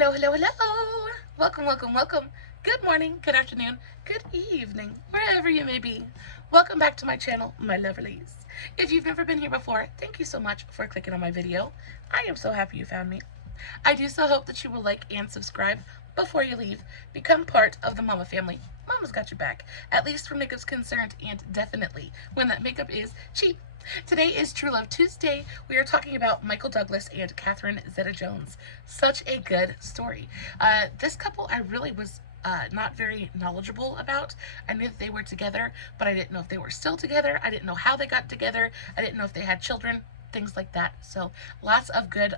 Hello, hello, hello. Welcome, welcome, welcome. Good morning, good afternoon, good evening, wherever you may be. Welcome back to my channel, my lovelies. If you've never been here before, thank you so much for clicking on my video. I am so happy you found me. I do so hope that you will like and subscribe before you leave. Become part of the Mama family. Mama's got your back, at least where makeup's concerned, and definitely when that makeup is cheap. Today is True Love Tuesday. We are talking about Michael Douglas and Catherine Zeta-Jones. Such a good story. This couple I really was not very knowledgeable about. I knew that they were together, but I didn't know if they were still together. I didn't know how they got together. I didn't know if they had children, things like that. So lots of good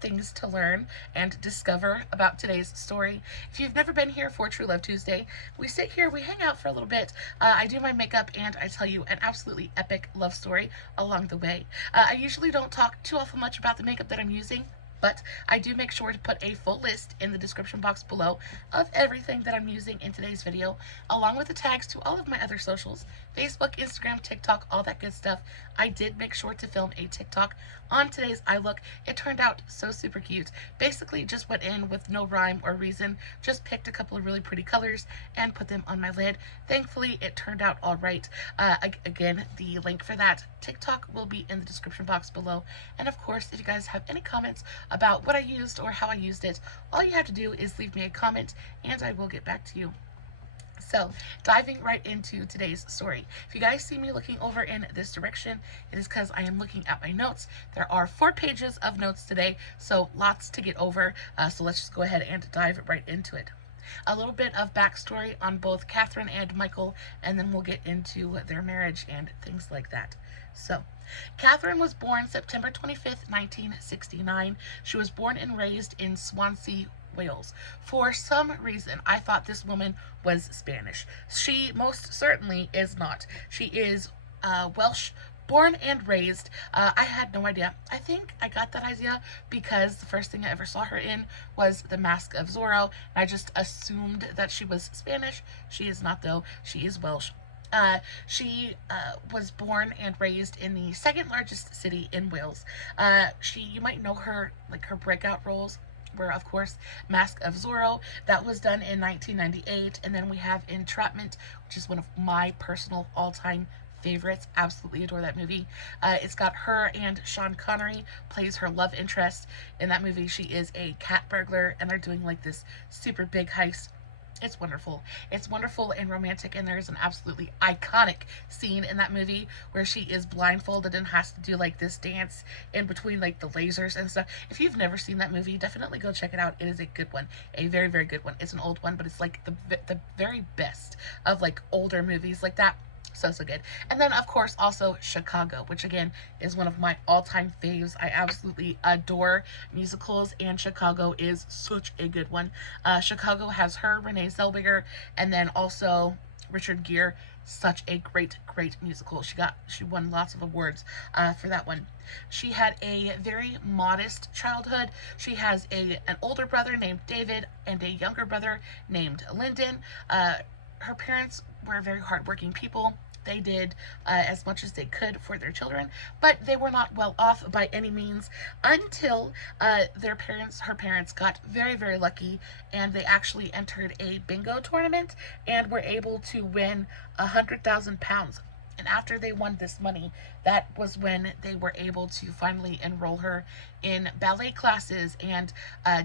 things to learn and discover about today's story. If you've never been here for True Love Tuesday, we sit here, we hang out for a little bit. I do my makeup and I tell you an absolutely epic love story along the way. I usually don't talk too awful much about the makeup that I'm using, but I do make sure to put a full list in the description box below of everything that I'm using in today's video, along with the tags to all of my other socials, Facebook, Instagram, TikTok, all that good stuff. I did make sure to film a TikTok on today's eye look. It turned out so super cute. Basically just went in with no rhyme or reason, just picked a couple of really pretty colors and put them on my lid. Thankfully, it turned out all right. Again, the link for that TikTok will be in the description box below. And of course, if you guys have any comments about what I used or how I used it, all you have to do is leave me a comment and I will get back to you. So, diving right into today's story. If you guys see me looking over in this direction, it is because I am looking at my notes. There are 4 pages of notes today, so lots to get over. So let's just go ahead and dive right into it. A little bit of backstory on both Catherine and Michael, and then we'll get into their marriage and things like that. So, Catherine was born September 25th, 1969. She was born and raised in Swansea, Wales. For some reason, I thought this woman was Spanish. She most certainly is not. She is Welsh, born and raised. I had no idea. I think I got that idea because the first thing I ever saw her in was The Mask of Zorro, and I just assumed that she was Spanish. She is not, though. She is Welsh. She was born and raised in the second largest city in Wales. You might know her, like her breakout roles were, of course, Mask of Zorro. That was done in 1998. And then we have Entrapment, which is one of my personal all-time favorites. Absolutely adore that movie. It's got her and Sean Connery plays her love interest. In that movie, she is a cat burglar, and they're doing like this super big heist. It's wonderful. It's wonderful and romantic, and there's an absolutely iconic scene in that movie where she is blindfolded and has to do like this dance in between like the lasers and stuff. If you've never seen that movie, definitely go check it out. It is a good one, a very, very good one. It's an old one, but it's like the very best of like older movies like that. So good. And then of course also Chicago, which again is one of my all-time faves. I absolutely adore musicals, and Chicago is such a good one. Chicago has her, Renee Zellweger, and then also Richard Gere. Such a great musical. She won lots of awards for that one. She had a very modest childhood. She has an older brother named David and a younger brother named Lyndon. Her parents were very hardworking people. They did as much as they could for their children, but they were not well off by any means until her parents got very, very lucky, and they actually entered a bingo tournament and were able to win £100,000. And after they won this money, that was when they were able to finally enroll her in ballet classes and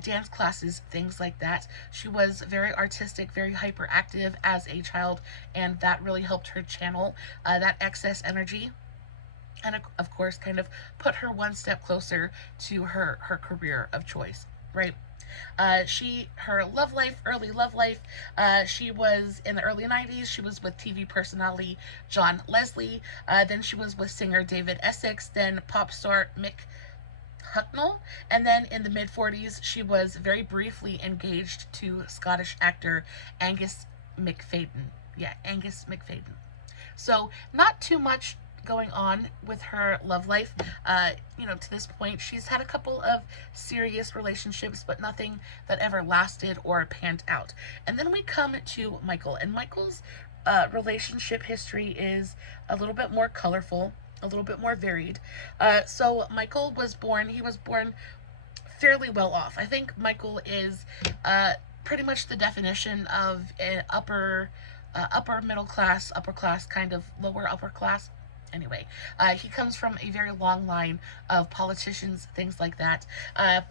dance classes, things like that. She was very artistic, very hyperactive as a child, and that really helped her channel that excess energy, and of course kind of put her one step closer to her career of choice, right? Her love life, early love life, she was in the early 90s. She was with TV personality John Leslie. Then she was with singer David Essex, then pop star Mick Hucknall. And then in the mid 40s, she was very briefly engaged to Scottish actor Angus McFadden. Yeah, Angus McFadden. So not too much going on with her love life. To this point, she's had a couple of serious relationships, but nothing that ever lasted or panned out. And then we come to Michael, and Michael's relationship history is a little bit more colorful, a little bit more varied. So Michael was born fairly well off. I think Michael is pretty much the definition of an upper middle class, upper class, kind of lower upper class. Anyway, he comes from a very long line of politicians, things like that.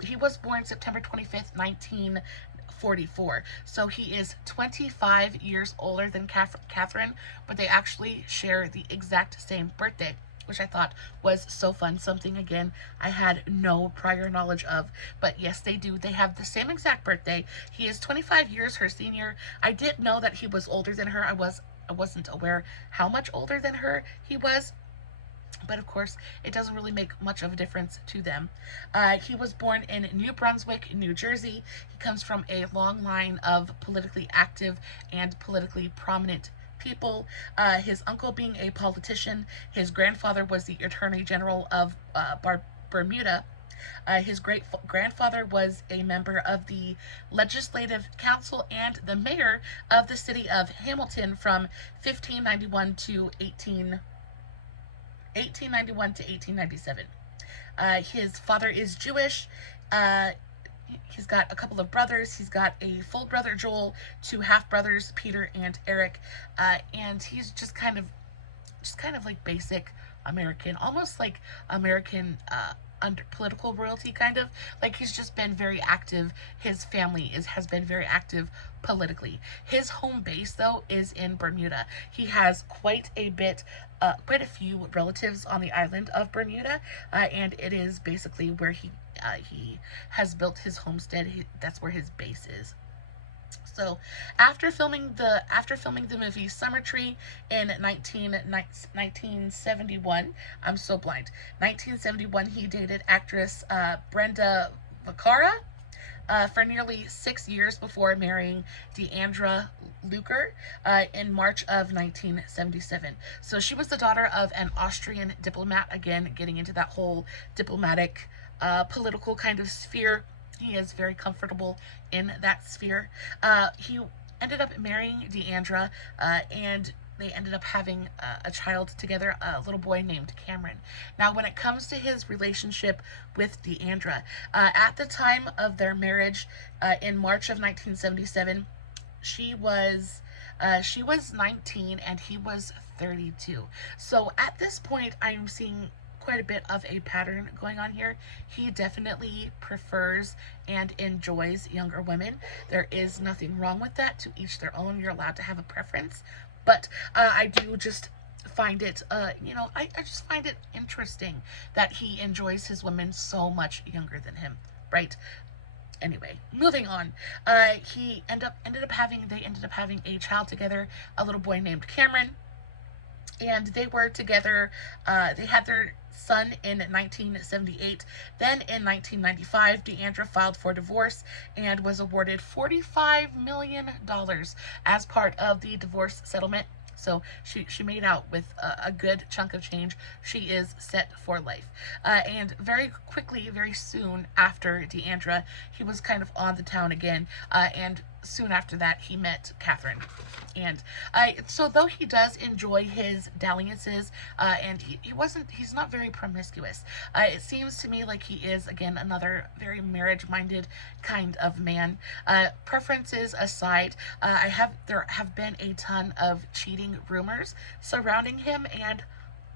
He was born September 25th, 1944. So he is 25 years older than Catherine, but they actually share the exact same birthday, which I thought was so fun. Something, again, I had no prior knowledge of. But yes, they do. They have the same exact birthday. He is 25 years her senior. I did know that he was older than her. I wasn't aware how much older than her he was. But of course, it doesn't really make much of a difference to them. He was born in New Brunswick, New Jersey. He comes from a long line of politically active and politically prominent people. His uncle being a politician, his grandfather was the Attorney General of Bermuda. His great grandfather was a member of the Legislative Council and the mayor of the city of Hamilton from 1591 to 1897. His father is Jewish. He's got a couple of brothers. He's got a full brother, Joel, two half brothers, Peter and Eric. And he's just kind of like basic American, almost like American under political royalty, kind of. Like, he's just been very active. His family has been very active politically. His home base, though, is in Bermuda. He has quite a few relatives on the island of Bermuda, and it is basically where he has built his homestead. That's where his base is. So, after filming the movie Summer Tree in 1971, I'm so blind. 1971, he dated actress Brenda Vacara for nearly 6 years before marrying Deandra Luker in March of 1977. So she was the daughter of an Austrian diplomat. Again, getting into that whole diplomatic, political kind of sphere. He is very comfortable in that sphere. He ended up marrying Deandra, and they ended up having a child together, a little boy named Cameron. Now, when it comes to his relationship with Deandra, at the time of their marriage, in March of 1977, she was 19 and he was 32. So at this point, I'm seeing quite a bit of a pattern going on here. He definitely prefers and enjoys younger women. There is nothing wrong with that. To each their own. You're allowed to have a preference. But I do just find it, I just find it interesting that he enjoys his women so much younger than him, right? Anyway, moving on. They ended up having a child together, a little boy named Cameron. And they were together, they had their son in 1978. Then in 1995, Deandra filed for divorce and was awarded $45 million as part of the divorce settlement. So she made out with a good chunk of change. She is set for life. And very quickly, very soon after Deandra, he was kind of on the town again. And soon after that, he met Catherine. And so though he does enjoy his dalliances, and he's not very promiscuous. It seems to me like he is, again, another very marriage-minded kind of man. Preferences aside, there have been a ton of cheating rumors surrounding him and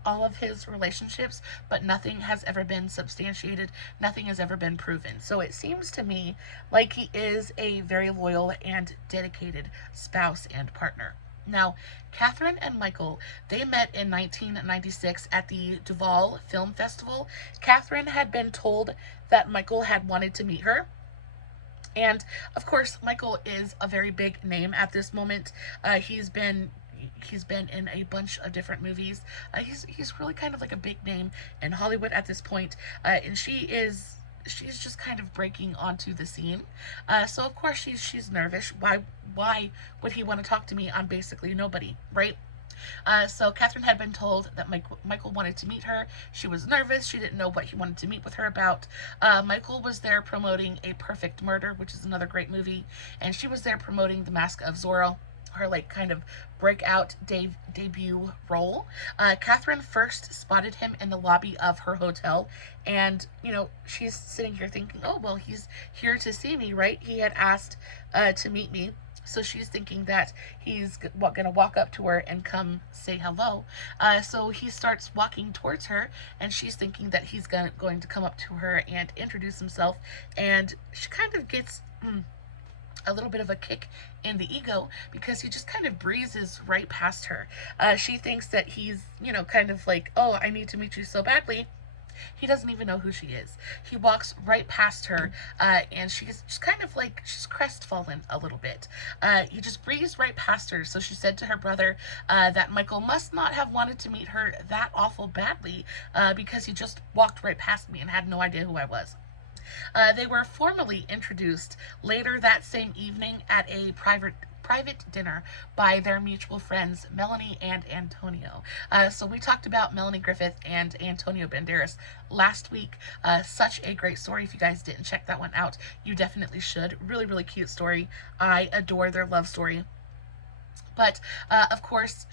all of his relationships, but nothing has ever been substantiated. Nothing has ever been proven. So it seems to me like he is a very loyal and dedicated spouse and partner. Now, Catherine and Michael, they met in 1996 at the Duval Film Festival. Catherine had been told that Michael had wanted to meet her. And, of course, Michael is a very big name at this moment. He's been in a bunch of different movies. He's really kind of like a big name in Hollywood at this point. And she's just kind of breaking onto the scene. So of course she's nervous. Why would he want to talk to me? I'm basically nobody, right? So Catherine had been told that Michael wanted to meet her. She was nervous. She didn't know what he wanted to meet with her about. Michael was there promoting A Perfect Murder, which is another great movie. And she was there promoting The Mask of Zorro. her like kind of breakout debut role. Catherine first spotted him in the lobby of her hotel, and she's sitting here thinking, oh well, he's here to see me, right? He had asked to meet me. So she's thinking that he's going to walk up to her and come say hello. So he starts walking towards her, and she's thinking that he's going to come up to her and introduce himself. And she kind of gets a little bit of a kick in the ego because he just kind of breezes right past her. She thinks that he's, kind of like, oh, I need to meet you so badly. He doesn't even know who she is. He walks right past her, and she's just kind of like, she's crestfallen a little bit. He just breezed right past her. So she said to her brother that Michael must not have wanted to meet her that awful badly because he just walked right past me and had no idea who I was. They were formally introduced later that same evening at a private dinner by their mutual friends Melanie and Antonio. So we talked about Melanie Griffith and Antonio Banderas last week. Such a great story. If you guys didn't check that one out, you definitely should. Really, really cute story. I adore their love story. But of course,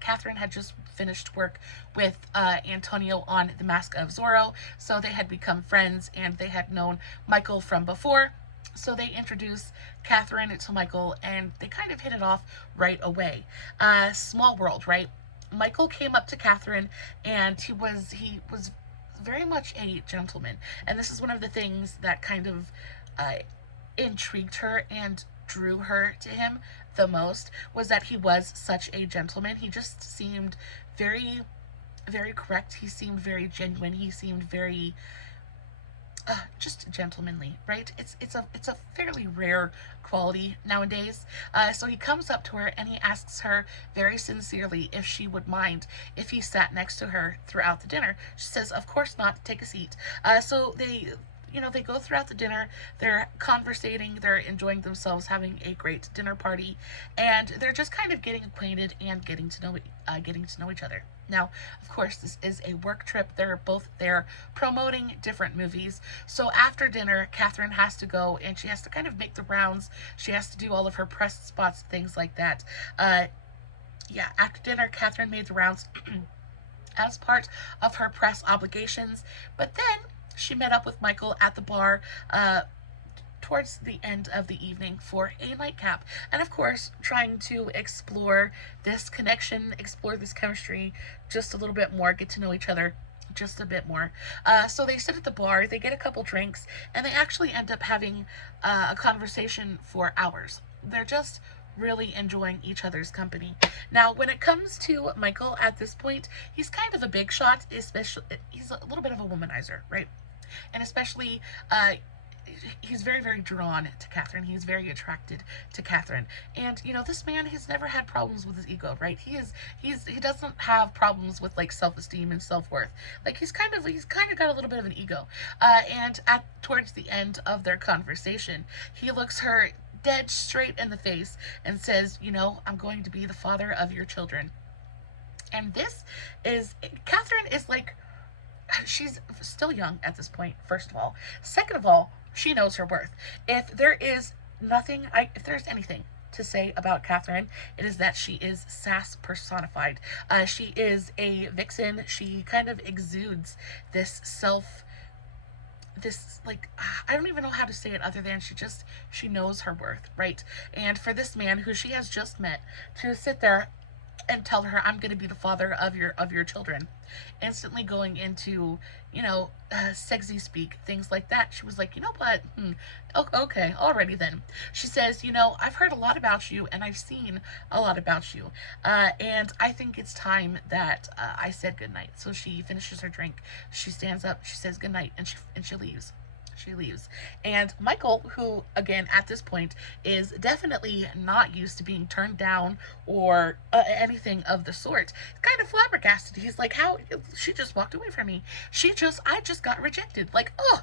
Catherine had just finished work with Antonio on The Mask of Zorro, so they had become friends and they had known Michael from before. So they introduced Catherine to Michael and they kind of hit it off right away. Small world, right? Michael came up to Catherine and he was very much a gentleman, and this is one of the things that kind of intrigued her and drew her to him the most, was that he was such a gentleman. He just seemed very, very correct. He seemed very genuine. He seemed very just gentlemanly, right? It's a fairly rare quality nowadays. So he comes up to her and he asks her very sincerely if she would mind if he sat next to her throughout the dinner. She says, "Of course not. Take a seat." So they go throughout the dinner, they're conversating, they're enjoying themselves, having a great dinner party, and they're just kind of getting acquainted and getting to know each other. Now, of course, this is a work trip. They're both there promoting different movies. So after dinner, Catherine has to go and she has to kind of make the rounds. She has to do all of her press spots, things like that. After dinner, Catherine made the rounds as part of her press obligations, but then she met up with Michael at the bar towards the end of the evening for a nightcap. And of course, trying to explore this connection, explore this chemistry just a little bit more, get to know each other just a bit more. So they sit at the bar, they get a couple drinks, and they actually end up having a conversation for hours. They're just really enjoying each other's company. Now, when it comes to Michael at this point, he's kind of a big shot, especially he's a little bit of a womanizer, right? And especially he's very, very drawn to Catherine. He's very attracted to Catherine. And this man has never had problems with his ego, right? He doesn't have problems with like self-esteem and self-worth. Like he's kind of got a little bit of an ego. And towards the end of their conversation, he looks her dead straight in the face and says, "I'm going to be the father of your children." And Catherine is like, she's still young at this point, first of all. Second of all, she knows her worth. If there's anything to say about Catherine, it is that she is sass personified. She is a vixen. She kind of exudes this like, I don't even know how to say it other than she knows her worth, right? And for this man who she has just met to sit there and tell her, "I'm going to be the father of your children," instantly going into sexy speak, things like that. She was like, "You know what? Okay, already then." She says, "I've heard a lot about you and I've seen a lot about you, and I think it's time that I said goodnight." So she finishes her drink, she stands up, she says goodnight, and she leaves. She leaves. And Michael, who again at this point is definitely not used to being turned down or anything of the sort, kind of flabbergasted. He's like, "How? She just walked away from me. I just got rejected. Like, oh,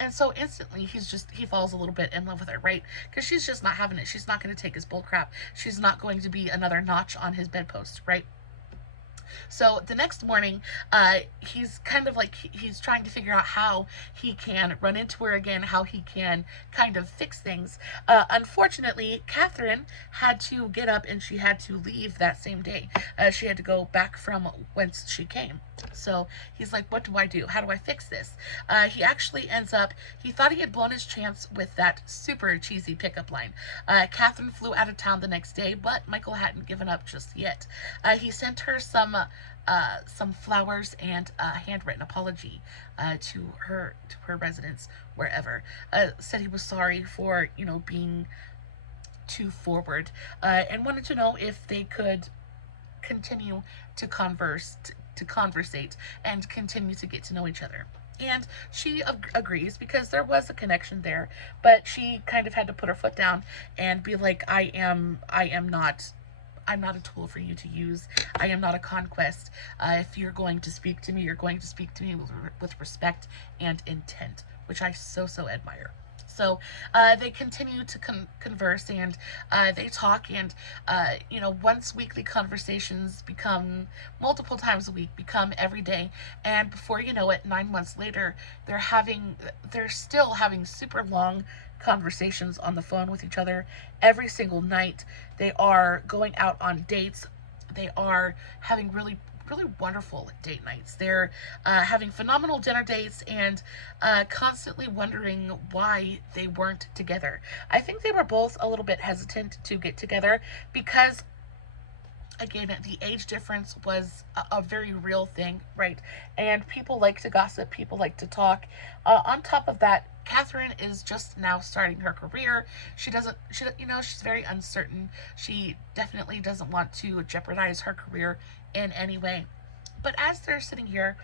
And so instantly he falls a little bit in love with her, right? Because she's just not having it. She's not going to take his bull crap. She's not going to be another notch on his bedpost, right? So the next morning, he's kind of like he's trying to figure out how he can run into her again, how he can kind of fix things. Unfortunately, Catherine had to get up and she had to leave that same day. She had to go back from whence she came. So he's like, what do I do? How do I fix this? He actually ends up, he thought he had blown his chance with that super cheesy pickup line. Catherine flew out of town the next day, but Michael hadn't given up just yet. He sent her some flowers and a handwritten apology to her residence wherever. Said he was sorry for being too forward, and wanted to know if they could continue to conversate and continue to get to know each other. And she agrees because there was a connection there, but she kind of had to put her foot down and be like, I'm not a tool for you to use. I am not a conquest. If you're going to speak to me, you're going to speak to me with respect and intent, which I so admire. So they continue to converse, and they talk, and once weekly conversations become multiple times a week, become every day, and before you know it, 9 months later, they're still having super long conversations on the phone with each other every single night. They are going out on dates. They are having really wonderful date nights. They're having phenomenal dinner dates, and constantly wondering why they weren't together. I think they were both a little bit hesitant to get together because, again, the age difference was a very real thing, right? And people like to gossip, people like to talk. On top of that, Catherine is just now starting her career. She's very uncertain. She definitely doesn't want to jeopardize her career in any way. But as they're sitting here,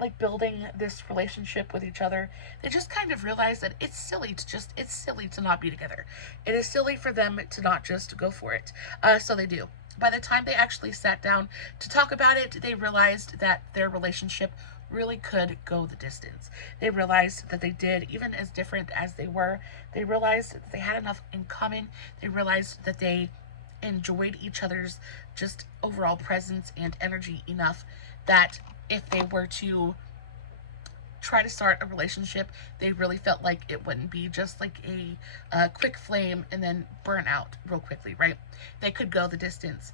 like building this relationship with each other, they just kind of realize that it's silly to not be together. It is silly for them to not just go for it. So they do. By the time they actually sat down to talk about it, they realized that their relationship really could go the distance. They realized that they did, even as different as they were, they realized that they had enough in common. They realized that they enjoyed each other's just overall presence and energy enough that if they were to try to start a relationship, they really felt like it wouldn't be just like a quick flame and then burn out real quickly, right? They could go the distance.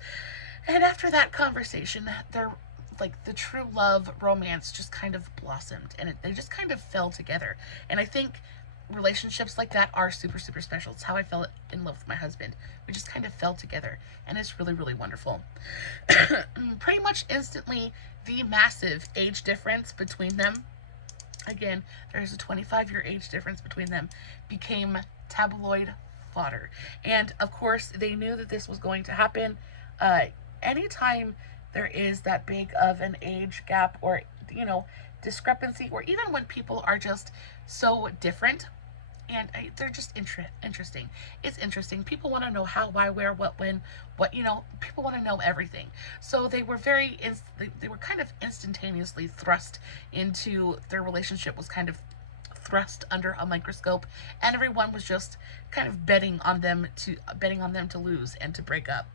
And after that conversation, their like the true love romance just kind of blossomed, and they just kind of fell together. And I think relationships like that are super special. It's how I fell in love with my husband. We just kind of fell together, and it's really wonderful. Pretty much instantly, the massive age difference between them, again, there's a 25-year age difference between them, became tabloid fodder. And of course, they knew that this was going to happen. Anytime there is that big of an age gap, or discrepancy, or even when people are just so different, and they're just interesting. It's interesting. People want to know how, why, where, what, when, what. People want to know everything. So they were they were kind of instantaneously thrust into their relationship, was kind of thrust under a microscope, and everyone was just kind of betting on them to lose and to break up.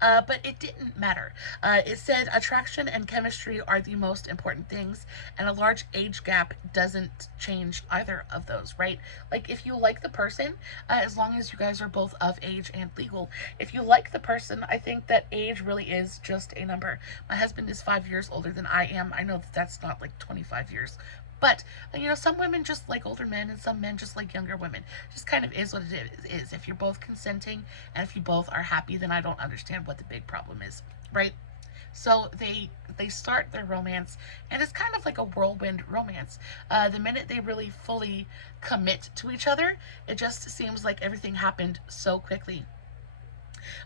But it didn't matter. It said attraction and chemistry are the most important things, and a large age gap doesn't change either of those, right? Like, if you like the person, as long as you guys are both of age and legal, if you like the person, I think that age really is just a number. My husband is 5 years older than I am. I know that that's not like 25 years. But, some women just like older men, and some men just like younger women. Just kind of is what it is. If you're both consenting and if you both are happy, then I don't understand what the big problem is, right? So they start their romance, and it's kind of like a whirlwind romance. The minute they really fully commit to each other, it just seems like everything happened so quickly.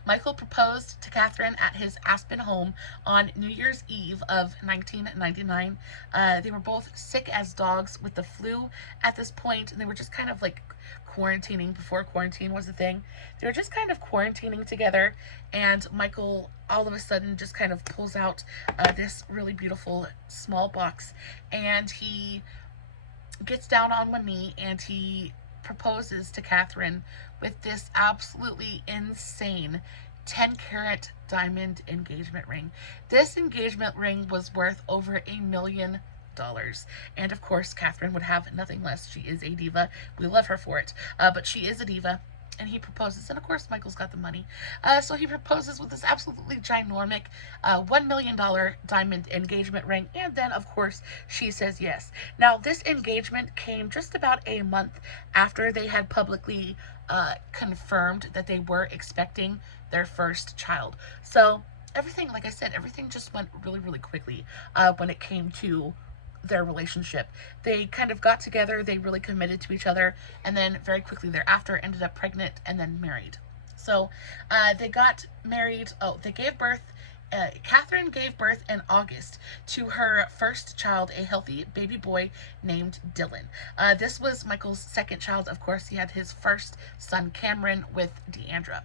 Michael proposed to Catherine at his Aspen home on New Year's Eve of 1999. They were both sick as dogs with the flu at this point, and they were just kind of like quarantining before quarantine was a thing. They were just kind of quarantining together, and Michael all of a sudden just kind of pulls out this really beautiful small box, and he gets down on one knee and he proposes to Catherine with this absolutely insane 10-carat diamond engagement ring. This engagement ring was worth over $1 million. And of course, Catherine would have nothing less. She is a diva. We love her for it. But she is a diva. And he proposes, and of course, Michael's got the money. So he proposes with this absolutely ginormic $1 million diamond engagement ring. And then, of course, she says yes. Now, this engagement came just about a month after they had publicly confirmed that they were expecting their first child. So everything, like I said, everything just went really, really quickly when it came to their relationship. They kind of got together, they really committed to each other, and then very quickly thereafter ended up pregnant and then married. So they got married. Oh, they gave birth. Catherine gave birth in August to her first child, a healthy baby boy named Dylan. This was Michael's second child. Of course, he had his first son, Cameron, with Deandra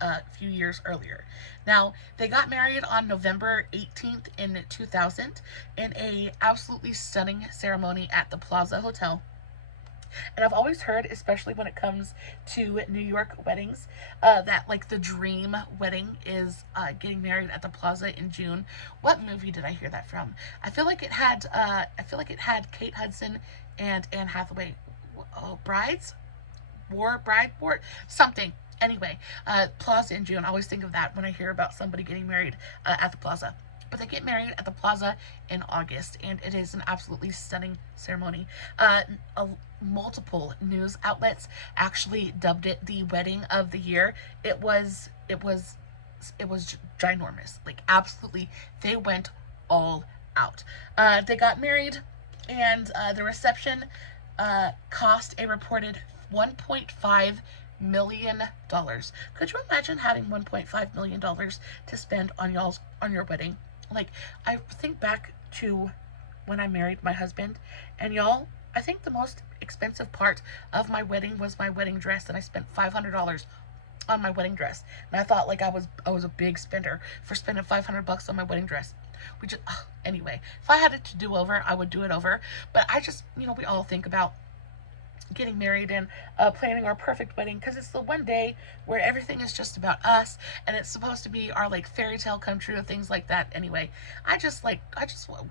a few years earlier. Now, they got married on November 18th in 2000 in a absolutely stunning ceremony at the Plaza Hotel. And I've always heard, especially when it comes to New York weddings, that like the dream wedding is getting married at the Plaza in June. What movie did I hear that from? I feel like it had. I feel like it had Kate Hudson and Anne Hathaway. Oh, brides, war, something. Anyway, Plaza in June. I always think of that when I hear about somebody getting married at the Plaza. But they get married at the Plaza in August, and it is an absolutely stunning ceremony. Multiple news outlets actually dubbed it the wedding of the year. It was ginormous. Like, absolutely, they went all out. They got married, and the reception cost a reported $1.5 million. Could you imagine having $1.5 million to spend on your wedding? Like, I think back to when I married my husband, and y'all, I think the most expensive part of my wedding was my wedding dress, and I spent $500 on my wedding dress. And I thought like I was a big spender for spending $500 on my wedding dress. We just anyway, if I had it to do over, I would do it over. But I just, we all think about getting married and planning our perfect wedding, because it's the one day where everything is just about us, and it's supposed to be our like fairy tale come true, things like that. Anyway, I just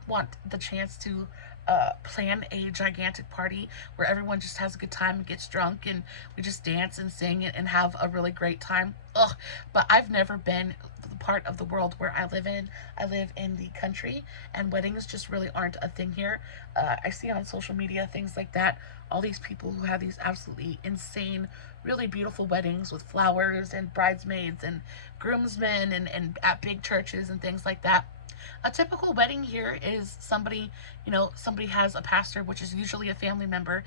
want the chance to plan a gigantic party where everyone just has a good time and gets drunk, and we just dance and sing and have a really great time. Ugh, but I've never been the part of the world where I live in. I live in the country, and weddings just really aren't a thing here. I see on social media things like that, all these people who have these absolutely insane, really beautiful weddings with flowers and bridesmaids and groomsmen and at big churches and things like that. A typical wedding here is somebody has a pastor, which is usually a family member.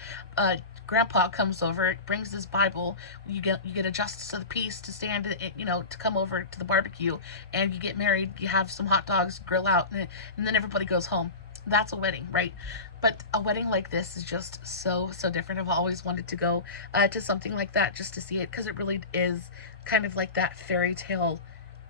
Grandpa comes over, brings his Bible. You get a justice of the peace to stand, to come over to the barbecue, and you get married. You have some hot dogs, grill out, and then everybody goes home. That's a wedding, right? But a wedding like this is just so different. I've always wanted to go to something like that just to see it, because it really is kind of like that fairy tale,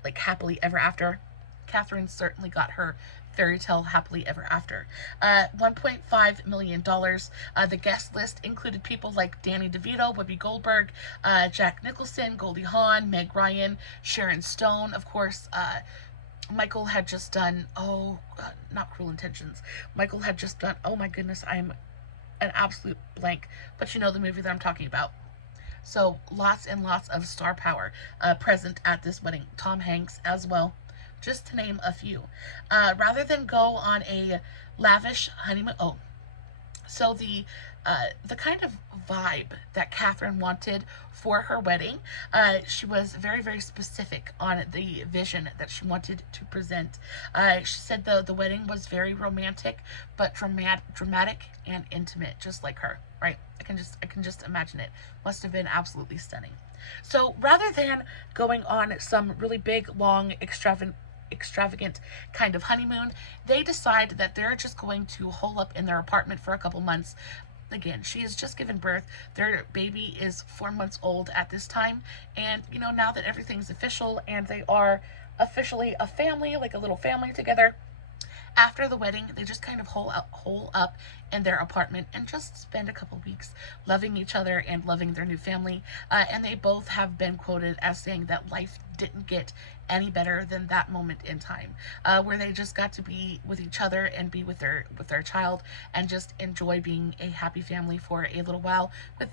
like happily ever after. Catherine certainly got her fairy tale happily ever after. $1.5 million. The guest list included people like Danny DeVito, Whoopi Goldberg, Jack Nicholson, Goldie Hawn, Meg Ryan, Sharon Stone, of course. Michael had just done, not Cruel Intentions. Michael had just done, oh my goodness, I'm an absolute blank, but you know the movie that I'm talking about. So lots and lots of star power present at this wedding. Tom Hanks as well, just to name a few. Rather than go on a lavish honeymoon, so the kind of vibe that Catherine wanted for her wedding, she was very, very specific on the vision that she wanted to present. She said the wedding was very romantic, but dramatic and intimate, just like her. Right? I can just imagine it. Must have been absolutely stunning. So rather than going on some really big, long, extravagant kind of honeymoon, they decide that they're just going to hole up in their apartment for a couple months. Again, she has just given birth. Their baby is 4 months old at this time. And, now that everything's official and they are officially a family, like a little family together, After the wedding, they just kind of hole up in their apartment and just spend a couple weeks loving each other and loving their new family. And they both have been quoted as saying that life didn't get any better than that moment in time, where they just got to be with each other and be with their child and just enjoy being a happy family for a little while, with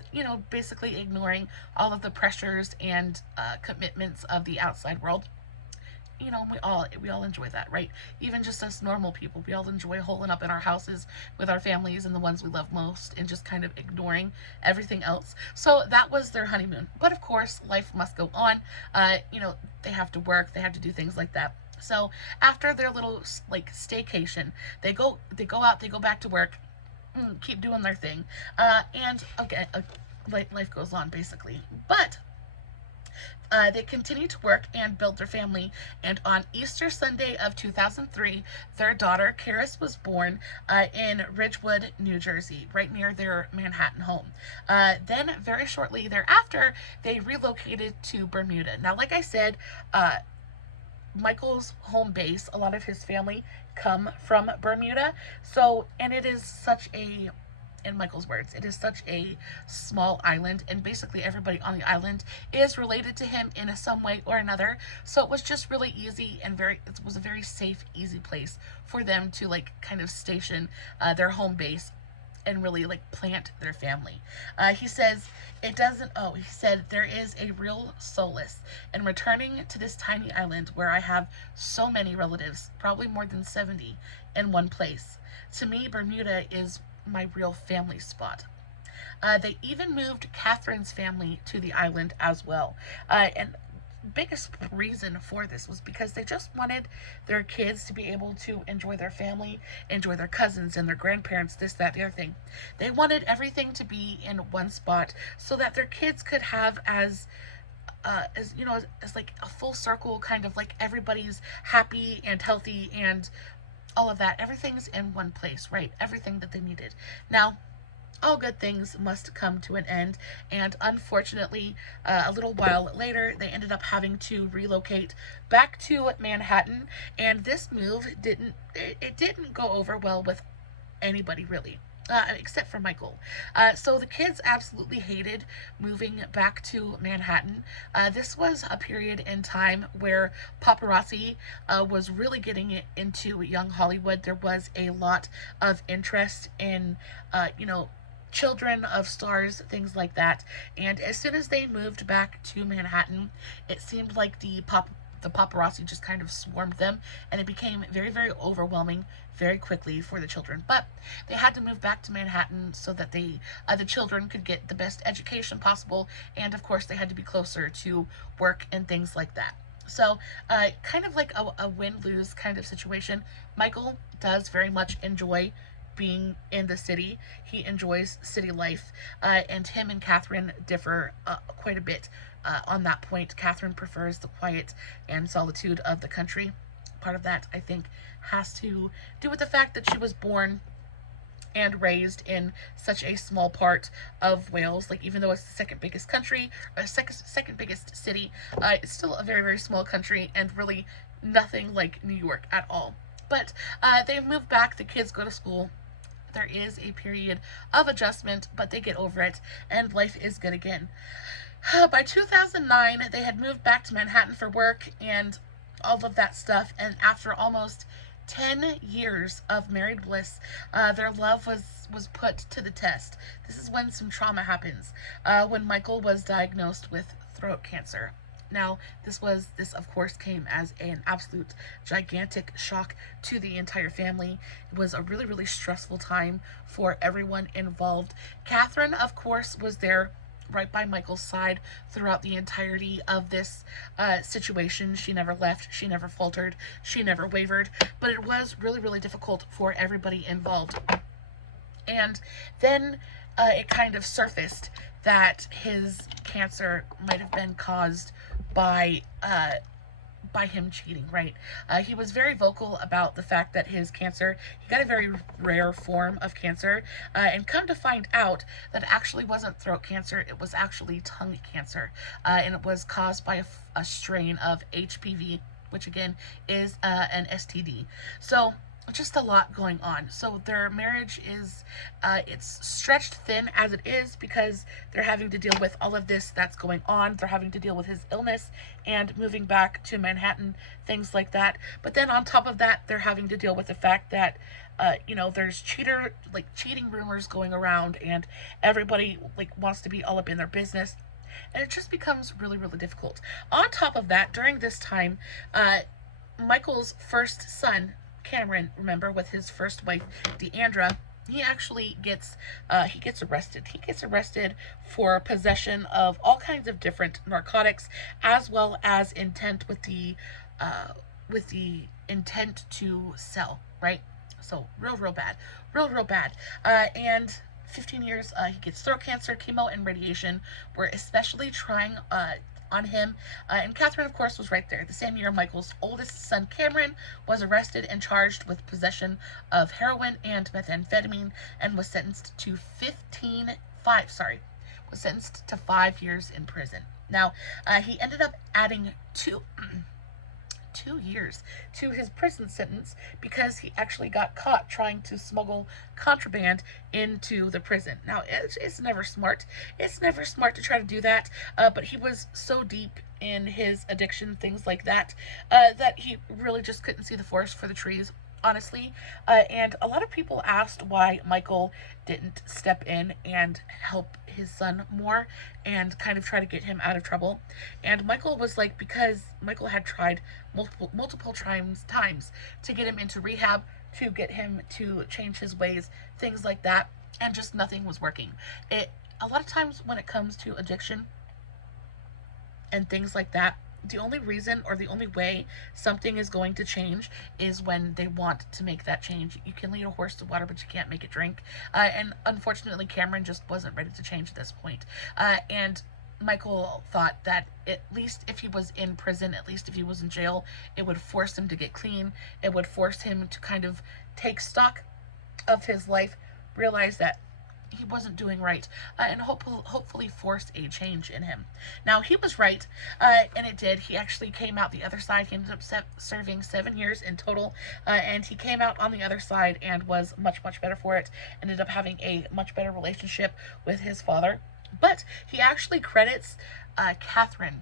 basically ignoring all of the pressures and commitments of the outside world. We all enjoy that, right? Even just us normal people, we all enjoy holing up in our houses with our families and the ones we love most, and just kind of ignoring everything else. So that was their honeymoon. But of course, life must go on. They have to work, they have to do things like that. So after their little like staycation, they go out, they go back to work, keep doing their thing, and okay, life goes on basically. But they continued to work and build their family, and on Easter Sunday of 2003, their daughter Karis was born in Ridgewood, New Jersey, right near their Manhattan home. Then, very shortly thereafter, they relocated to Bermuda. Now, like I said, Michael's home base, a lot of his family come from Bermuda, and it is such a, in Michael's words, it is such a small island, and basically everybody on the island is related to him in some way or another. So it was just really easy and it was a very safe, easy place for them to like kind of station their home base and really like plant their family. He says he said, there is a real solace in returning to this tiny island where I have so many relatives, probably more than 70 in one place. To me, Bermuda is my real family spot. They even moved Catherine's family to the island as well. And biggest reason for this was because they just wanted their kids to be able to enjoy their family, enjoy their cousins and their grandparents, this, that, the other thing. They wanted everything to be in one spot so that their kids could have as like a full circle, kind of like everybody's happy and healthy and all of that. Everything's in one place, right? Everything that they needed. Now, all good things must come to an end, and unfortunately, a little while later, they ended up having to relocate back to Manhattan, and this move didn't go over well with anybody, really. Except for Michael. So the kids absolutely hated moving back to Manhattan. This was a period in time where paparazzi was really getting into young Hollywood. There was a lot of interest in, children of stars, things like that. And as soon as they moved back to Manhattan, it seemed like the paparazzi just kind of swarmed them, and it became very, very overwhelming very quickly for the children. But they had to move back to Manhattan so that the children could get the best education possible, and of course they had to be closer to work and things like that. So, kind of like a win-lose kind of situation. Michael does very much enjoy being in the city. He enjoys city life, and him and Catherine differ quite a bit on that point. Catherine prefers the quiet and solitude of the country. Part of that, I think, has to do with the fact that she was born and raised in such a small part of Wales. Like, even though it's the second biggest country, or second biggest city, it's still a very, very small country, and really nothing like New York at all. But they've moved back. The kids go to school. There is a period of adjustment, but they get over it, and life is good again. By 2009, they had moved back to Manhattan for work and all of that stuff, and after almost 10 years of married bliss, their love was put to the test. This is when some trauma happens, when Michael was diagnosed with throat cancer. Now, this of course came as an absolute gigantic shock to the entire family. It was a really, really stressful time for everyone involved. Catherine, of course, was there right by Michael's side throughout the entirety of this situation. She never left, she never faltered, she never wavered, but it was really, really difficult for everybody involved. And then it kind of surfaced that his cancer might have been caused by him cheating, right? He was very vocal about the fact that his cancer, he got a very rare form of cancer, and come to find out that it actually wasn't throat cancer, it was actually tongue cancer, and it was caused by a strain of HPV, which again is an STD. So just a lot going on. So their marriage is, it's stretched thin as it is because they're having to deal with all of this that's going on. They're having to deal with his illness and moving back to Manhattan, things like that. But then on top of that, they're having to deal with the fact that there's cheating rumors going around, and everybody like wants to be all up in their business, and it just becomes really, really difficult. On top of that, during this time, Michael's first son, Cameron, remember, with his first wife, Deandra, he actually gets arrested. He gets arrested for possession of all kinds of different narcotics, as well as intent with the intent to sell. Right, so real bad, real bad. And 15 years, he gets throat cancer, chemo, and radiation. We're especially trying on him. And Catherine, of course, was right there. The same year, Michael's oldest son, Cameron, was arrested and charged with possession of heroin and methamphetamine, and was sentenced to 5 years in prison. Now, he ended up adding 2 years to his prison sentence because he actually got caught trying to smuggle contraband into the prison. Now, it's never smart. It's never smart to try to do that, but he was so deep in his addiction, things like that, that he really just couldn't see the forest for the trees, honestly. And a lot of people asked why Michael didn't step in and help his son more and kind of try to get him out of trouble. And Michael was like, because Michael had tried multiple times to get him into rehab, to get him to change his ways, things like that, and just nothing was working. A lot of times when it comes to addiction and things like that, the only reason or the only way something is going to change is when they want to make that change. You can lead a horse to water, but you can't make it drink. And unfortunately, Cameron just wasn't ready to change at this point. And Michael thought that at least if he was in prison, at least if he was in jail, it would force him to get clean. It would force him to kind of take stock of his life, realize that he wasn't doing right, and hopefully force a change in him. Now, he was right, and it did. He actually came out the other side. He ended up serving 7 years in total, and he came out on the other side and was much, much better for it. Ended up having a much better relationship with his father. But he actually credits Catherine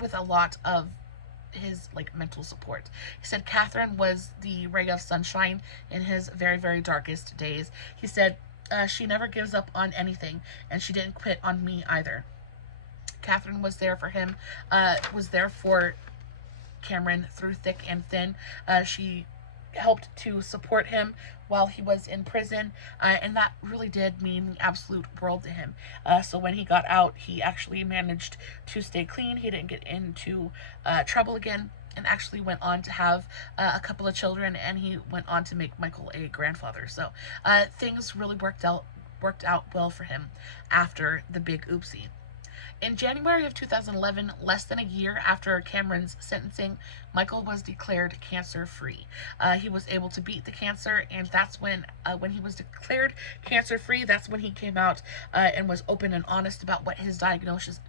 with a lot of his mental support. He said Catherine was the ray of sunshine in his very, very darkest days. He said she never gives up on anything, and she didn't quit on me either. Catherine was there for him, was there for Cameron through thick and thin. She helped to support him while he was in prison, and that really did mean the absolute world to him. So when he got out, he actually managed to stay clean. He didn't get into trouble again, and actually went on to have a couple of children, and he went on to make Michael a grandfather. So things really worked out well for him after the big oopsie. In January of 2011, less than a year after Cameron's sentencing, Michael was declared cancer-free. He was able to beat the cancer, and that's when he was declared cancer-free, that's when he came out and was open and honest about what his diagnosis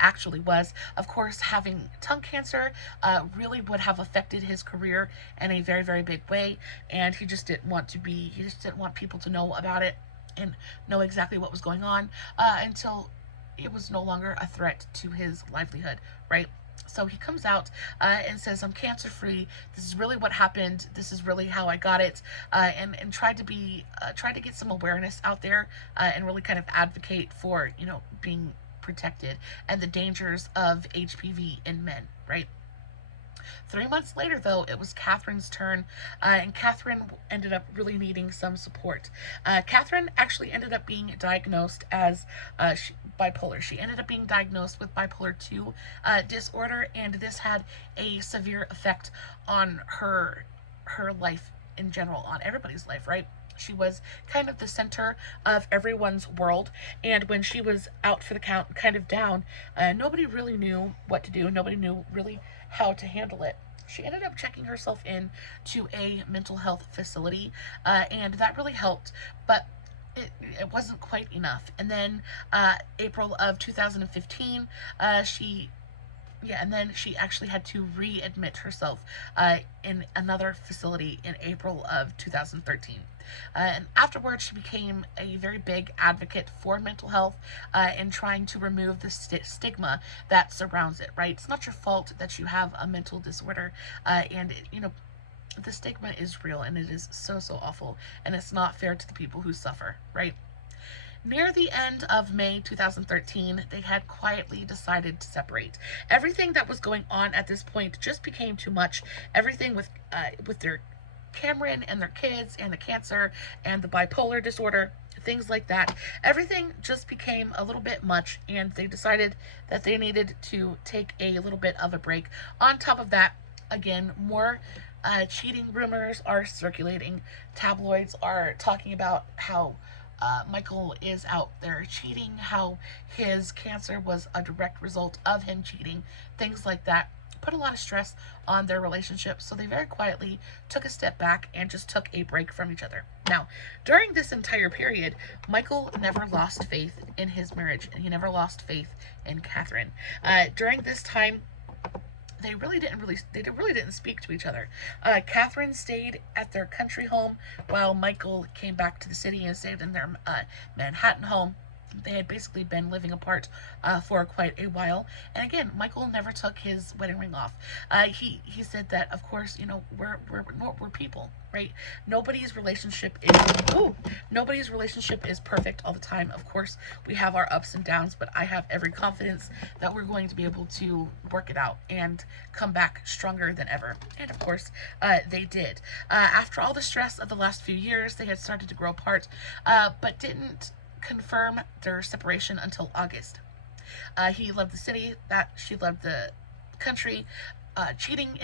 actually was. Of course, having tongue cancer really would have affected his career in a very, very big way, and he just didn't want people to know about it and know exactly what was going on until it was no longer a threat to his livelihood, right? So he comes out and says, I'm cancer free. This is really what happened. This is really how I got it. And tried to get some awareness out there and really kind of advocate for, being protected and the dangers of HPV in men, right? 3 months later, though, it was Catherine's turn, and Catherine ended up really needing some support. Catherine actually ended up being diagnosed as bipolar. She ended up being diagnosed with bipolar 2 disorder, and this had a severe effect on her life in general, on everybody's life, right? She was kind of the center of everyone's world, and when she was out for the count, kind of down, nobody really knew what to do. Nobody knew really how to handle it. She ended up checking herself in to a mental health facility, and that really helped, but it wasn't quite enough. And then April of 2015, she Yeah, and then she actually had to readmit herself in another facility in April of 2013. And afterwards, she became a very big advocate for mental health and trying to remove the stigma that surrounds it, right? It's not your fault that you have a mental disorder, and, the stigma is real and it is so, so awful, and it's not fair to the people who suffer, right? Near the end of May 2013, they had quietly decided to separate. Everything that was going on at this point just became too much. Everything with their Cameron and their kids and the cancer and the bipolar disorder, things like that. Everything just became a little bit much, and they decided that they needed to take a little bit of a break. On top of that, again, more cheating rumors are circulating. Tabloids are talking about how Michael is out there cheating, how his cancer was a direct result of him cheating, things like that. Put a lot of stress on their relationship, so they very quietly took a step back and just took a break from each other. Now, during this entire period, Michael never lost faith in his marriage, and he never lost faith in Catherine. During this time, they really didn't speak to each other. Catherine stayed at their country home while Michael came back to the city and stayed in their Manhattan home. They had basically been living apart for quite a while. And again, Michael never took his wedding ring off. He said that, of course, we're people, right? Nobody's relationship is nobody's relationship is perfect all the time. Of course, we have our ups and downs, but I have every confidence that we're going to be able to work it out and come back stronger than ever. And of course, they did. After all the stress of the last few years, they had started to grow apart, but didn't confirm their separation until August. He loved the city, that she loved the country. Cheating,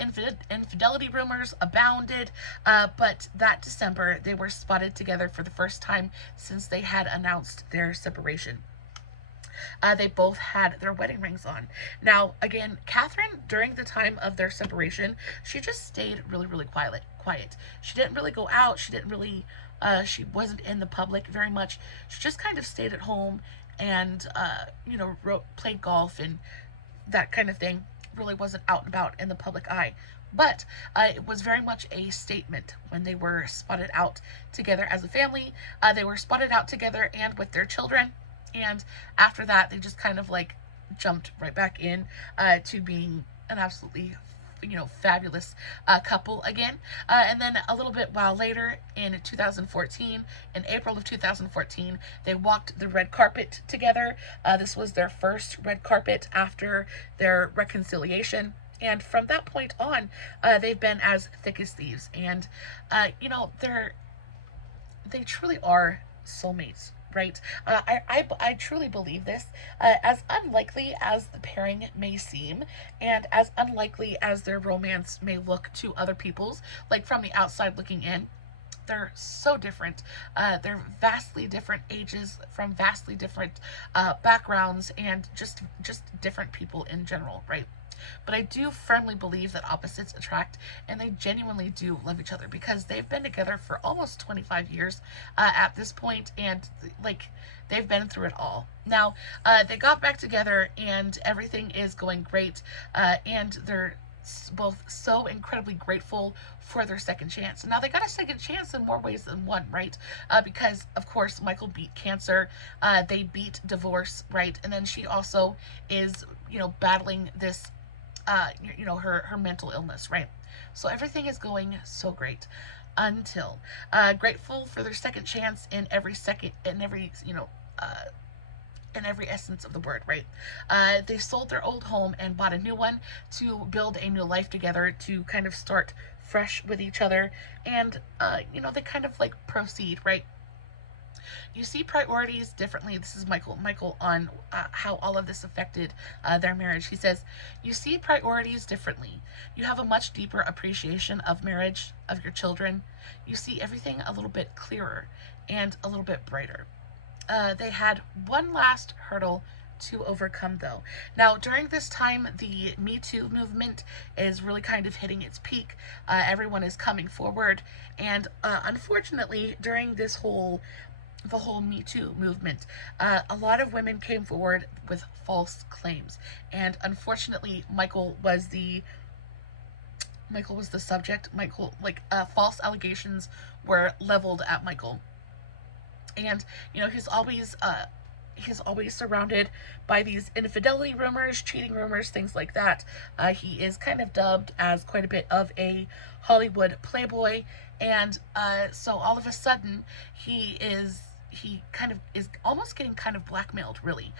infidelity rumors abounded, but that December they were spotted together for the first time since they had announced their separation. They both had their wedding rings on. Now, again, Catherine, during the time of their separation, she just stayed really, really quiet. She didn't really go out. She wasn't in the public very much. She just kind of stayed at home and, played golf and that kind of thing. Really wasn't out and about in the public eye. But it was very much a statement when they were spotted out together as a family. They were spotted out together and with their children. And after that, they just kind of like jumped right back in to being an absolutely fabulous couple again. And then a little bit while later in 2014, in April of 2014, they walked the red carpet together. This was their first red carpet after their reconciliation. And from that point on, they've been as thick as thieves. And, they truly are soulmates, right? I truly believe this. As unlikely as the pairing may seem, and as unlikely as their romance may look to other people's, like from the outside looking in, they're so different. They're vastly different ages, from vastly different backgrounds, and just different people in general, right? But I do firmly believe that opposites attract, and they genuinely do love each other because they've been together for almost 25 years at this point, and like they've been through it all. Now, they got back together, and everything is going great, and they're both so incredibly grateful for their second chance. Now, they got a second chance in more ways than one, right? Because, of course, Michael beat cancer, they beat divorce, right? And then she also is, battling this her mental illness, right? So everything is going so great until grateful for their second chance in every essence of the word, right? They sold their old home and bought a new one to build a new life together, to kind of start fresh with each other, and they kind of like proceed, right? You see priorities differently. This is Michael on how all of this affected their marriage. He says, you see priorities differently. You have a much deeper appreciation of marriage, of your children. You see everything a little bit clearer and a little bit brighter. They had one last hurdle to overcome, though. Now, during this time, the Me Too movement is really kind of hitting its peak. Everyone is coming forward, and unfortunately, during this whole the whole Me Too movement. A lot of women came forward with false claims, and unfortunately, Michael was the subject. False allegations were leveled at Michael, and he's always surrounded by these infidelity rumors, cheating rumors, things like that. He is kind of dubbed as quite a bit of a Hollywood playboy, and so all of a sudden he kind of is almost getting kind of blackmailed, really.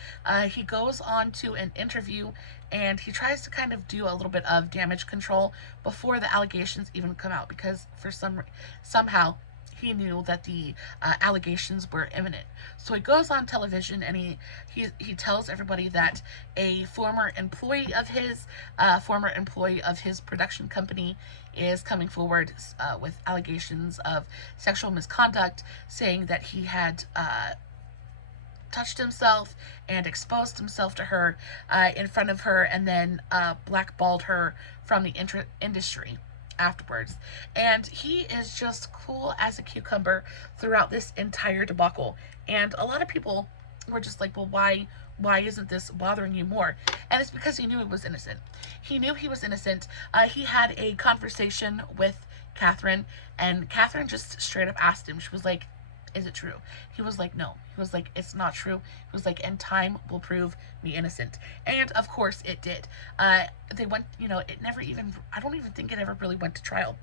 He goes on to an interview and he tries to kind of do a little bit of damage control before the allegations even come out, because somehow he knew that the allegations were imminent. So he goes on television and he tells everybody that a former employee of his production company is coming forward with allegations of sexual misconduct, saying that he had touched himself and exposed himself to her in front of her, and then blackballed her from the industry afterwards. And he is just cool as a cucumber throughout this entire debacle. And a lot of people were just like, well, why isn't this bothering you more? And it's because he knew he was innocent. He knew he was innocent. He had a conversation with Catherine, and Catherine just straight up asked him. She was like, is it true? He was like, no. He was like, it's not true. He was like, and time will prove me innocent. And of course it did. They went, it never even, I don't even think it ever really went to trial.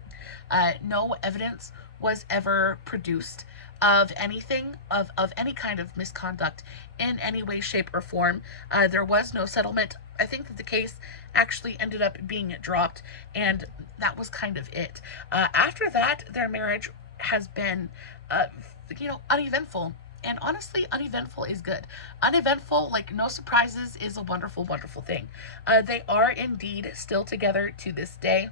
No evidence was ever produced of anything, of any kind of misconduct in any way, shape, or form. There was no settlement. I think that the case actually ended up being dropped, and that was kind of it. After that, their marriage has been uneventful. And honestly, uneventful is good. Uneventful, like no surprises, is a wonderful, wonderful thing. They are indeed still together to this day.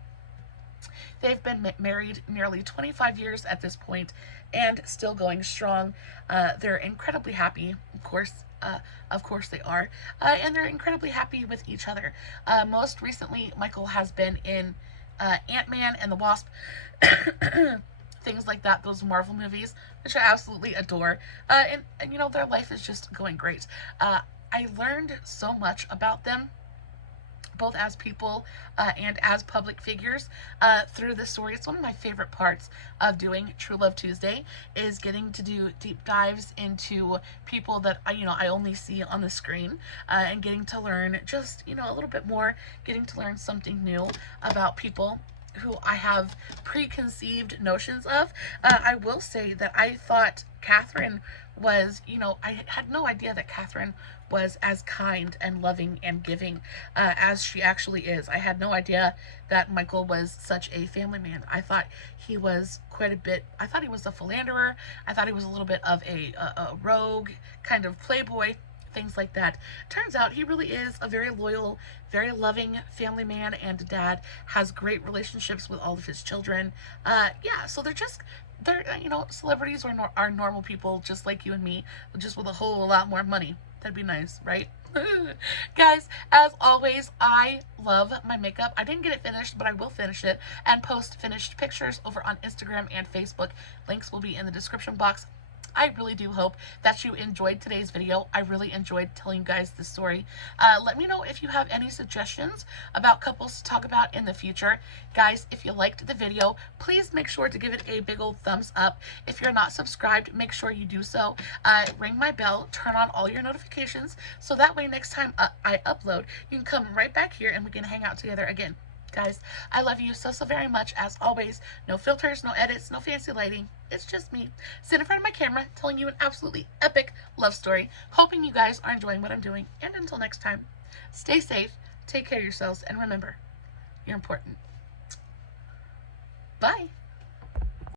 They've been married nearly 25 years at this point and still going strong. They're incredibly happy, of course. Of course they are. And they're incredibly happy with each other. Most recently, Michael has been in Ant-Man and the Wasp. Things like that, those Marvel movies, which I absolutely adore. And their life is just going great. I learned so much about them, both as people and as public figures, through this story. It's one of my favorite parts of doing True Love Tuesday, is getting to do deep dives into people that I only see on the screen, and getting to learn just a little bit more, getting to learn something new about people who I have preconceived notions of. I will say that I thought Catherine was, I had no idea that Catherine was as kind and loving and giving as she actually is. I had no idea that Michael was such a family man. I thought he was I thought he was a philanderer. I thought he was a little bit of a rogue, kind of playboy, things like that. Turns out he really is a very loyal, very loving family man and dad, has great relationships with all of his children. So they're celebrities are normal people just like you and me, just with a whole lot more money. That'd be nice, right? Guys, as always, I love my makeup. I didn't get it finished, but I will finish it and post finished pictures over on Instagram and Facebook. Links will be in the description box. I really do hope that you enjoyed today's video. I really enjoyed telling you guys this story. Let me know if you have any suggestions about couples to talk about in the future. Guys, if you liked the video, please make sure to give it a big old thumbs up. If you're not subscribed, make sure you do so. Ring my bell, turn on all your notifications, so that way next time I upload, you can come right back here and we can hang out together again. Guys, I love you so very much. As always, no filters, no edits, no fancy lighting. It's just me sitting in front of my camera telling you an absolutely epic love story. Hoping you guys are enjoying what I'm doing. And until next time, stay safe, take care of yourselves, and remember, you're important. Bye.